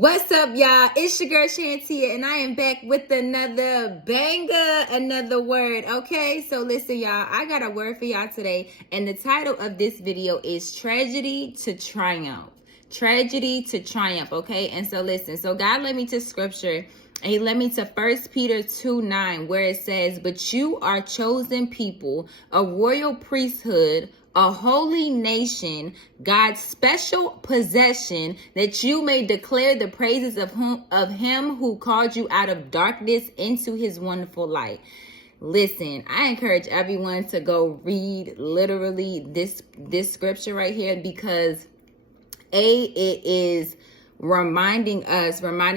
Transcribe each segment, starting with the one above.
What's up, y'all? It's your girl Shantia, and I am back with another banger, another word. Okay, so listen, y'all, I got a word for y'all today, and the title of this video is Tragedy to Triumph. Tragedy to Triumph, okay? And so listen, so God led me to scripture, and he led me to 1 Peter 2:9, where it says, "But you are chosen people, a royal priesthood, a holy nation, God's special possession, that you may declare the praises of him who called you out of darkness into his wonderful light." Listen, I encourage everyone to go read literally this scripture right here, because it is reminding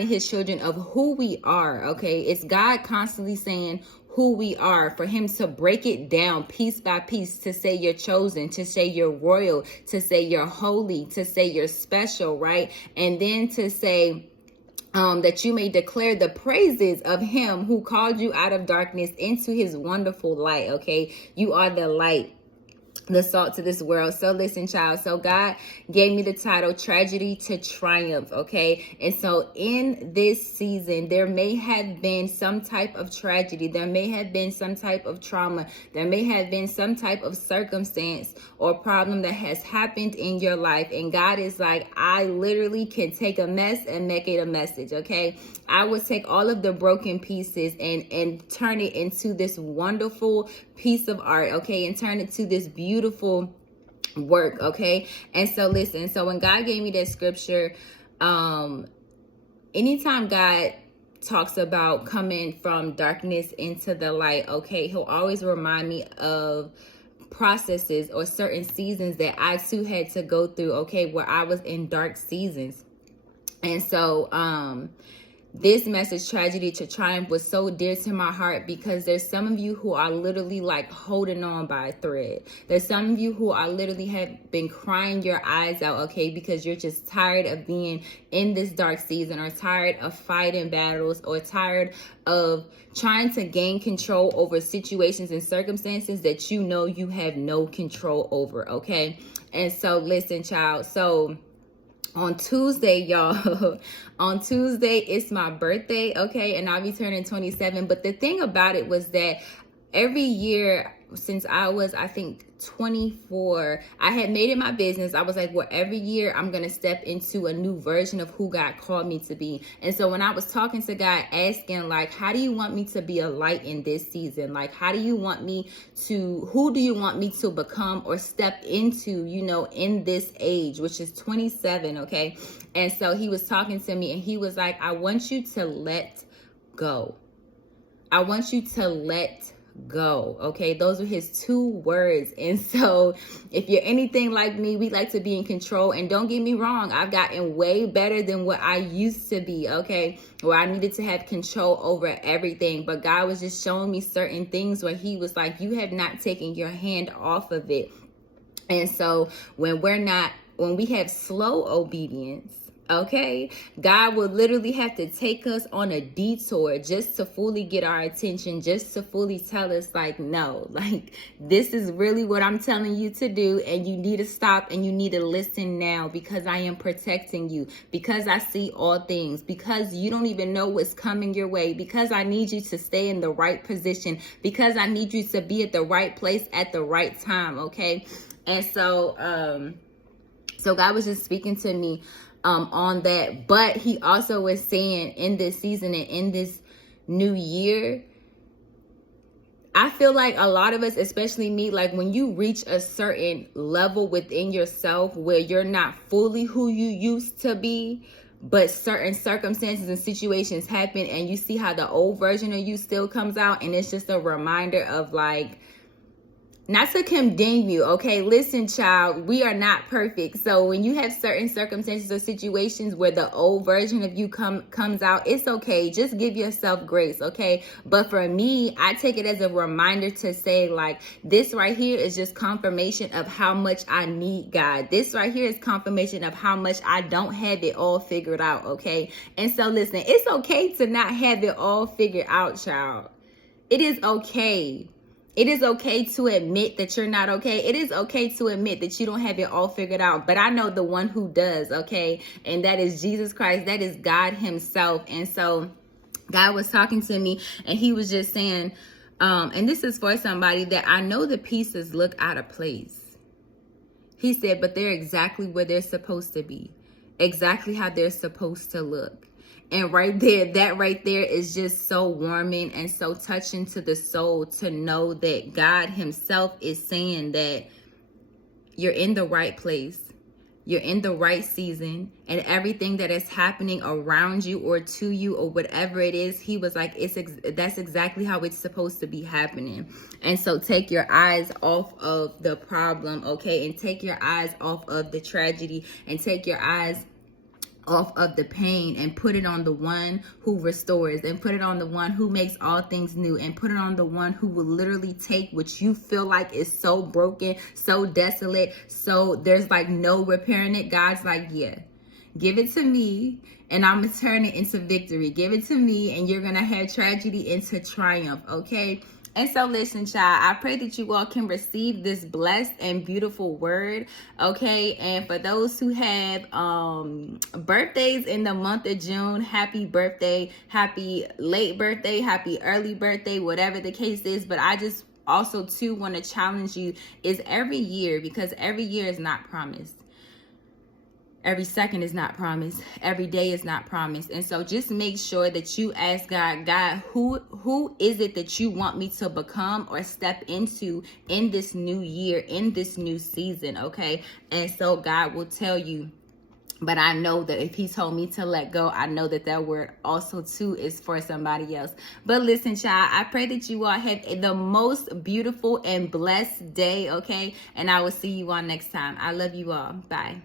his children of who we are. Okay, it's God constantly saying who we are, for him to break it down piece by piece, to say you're chosen, to say you're royal, to say you're holy, to say you're special, right? And then to say that you may declare the praises of him who called you out of darkness into his wonderful light. Okay, you are the light, the salt to this world. So listen, child, so God gave me the title Tragedy to Triumph. Okay, and so in this season there may have been some type of tragedy, there may have been some type of trauma, there may have been some type of circumstance or problem that has happened in your life, and God is like, I literally can take a mess and make it a message. Okay, I will take all of the broken pieces and turn it into this wonderful piece of art, okay, and turn it to this beautiful work. Okay, and so listen, so when God gave me that scripture, anytime God talks about coming from darkness into the light, okay, he'll always remind me of processes or certain seasons that I too had to go through, okay, where I was in dark seasons. And so this message, Tragedy to Triumph, was so dear to my heart, because there's some of you who are literally like holding on by a thread. There's some of you who are literally have been crying your eyes out, okay, because you're just tired of being in this dark season, or tired of fighting battles, or tired of trying to gain control over situations and circumstances that you know you have no control over, okay? And so listen, child, so on Tuesday, y'all, on Tuesday, it's my birthday, okay, and I'll be turning 27. But the thing about it was that every year since I was, I think, 24, I had made it my business. I was like, well, every year I'm going to step into a new version of who God called me to be. And so when I was talking to God, asking, like, how do you want me to be a light in this season? Like, how do you want me to, who do you want me to become or step into, you know, in this age, which is 27, okay? And so he was talking to me, and he was like, I want you to let go. I want you to let go. Okay, those are his two words. And so if you're anything like me, we like to be in control. And don't get me wrong, I've gotten way better than what I used to be, okay, where I needed to have control over everything. But God was just showing me certain things where he was like, you have not taken your hand off of it. And so when we have slow obedience, okay, God will literally have to take us on a detour just to fully get our attention, just to fully tell us, like, no, like, this is really what I'm telling you to do, and you need to stop and you need to listen now, because I am protecting you, because I see all things, because you don't even know what's coming your way, because I need you to stay in the right position, because I need you to be at the right place at the right time, okay? And so so God was just speaking to me on that. But he also was saying, in this season and in this new year, I feel like a lot of us, especially me, like when you reach a certain level within yourself where you're not fully who you used to be, but certain circumstances and situations happen, and you see how the old version of you still comes out, and it's just a reminder of, like, not to condemn you, okay? Listen, child, we are not perfect. So when you have certain circumstances or situations where the old version of you comes out, it's okay. Just give yourself grace, okay? But for me, I take it as a reminder to say, like, this right here is just confirmation of how much I need God. This right here is confirmation of how much I don't have it all figured out, okay? And so listen, it's okay to not have it all figured out, child. It is okay. It is okay to admit that you're not okay. It is okay to admit that you don't have it all figured out. But I know the one who does, okay? And that is Jesus Christ. That is God himself. And so God was talking to me, and he was just saying, and this is for somebody that I know the pieces look out of place. He said, but they're exactly where they're supposed to be. Exactly how they're supposed to look. And right there, that right there is just so warming and so touching to the soul to know that God himself is saying that you're in the right place. You're in the right season, and everything that is happening around you or to you or whatever it is, he was like, that's exactly how it's supposed to be happening. And so take your eyes off of the problem, okay? And take your eyes off of the tragedy, and take your eyes off of the pain, and put it on the one who restores, and put it on the one who makes all things new, and put it on the one who will literally take what you feel like is so broken, so desolate, so there's like no repairing it. God's like, yeah, give it to me and I'm gonna turn it into victory. Give it to me and you're gonna have tragedy into triumph, okay? And so listen, child, I pray that you all can receive this blessed and beautiful word, okay? And for those who have birthdays in the month of June, happy birthday, happy late birthday, happy early birthday, whatever the case is. But I just also too want to challenge you is every year, because every year is not promised. Every second is not promised. Every day is not promised. And so just make sure that you ask God, who is it that you want me to become or step into in this new year, in this new season, okay? And so God will tell you. But I know that if he told me to let go, I know that that word also too is for somebody else. But listen, child, I pray that you all have the most beautiful and blessed day, okay? And I will see you all next time. I love you all. Bye.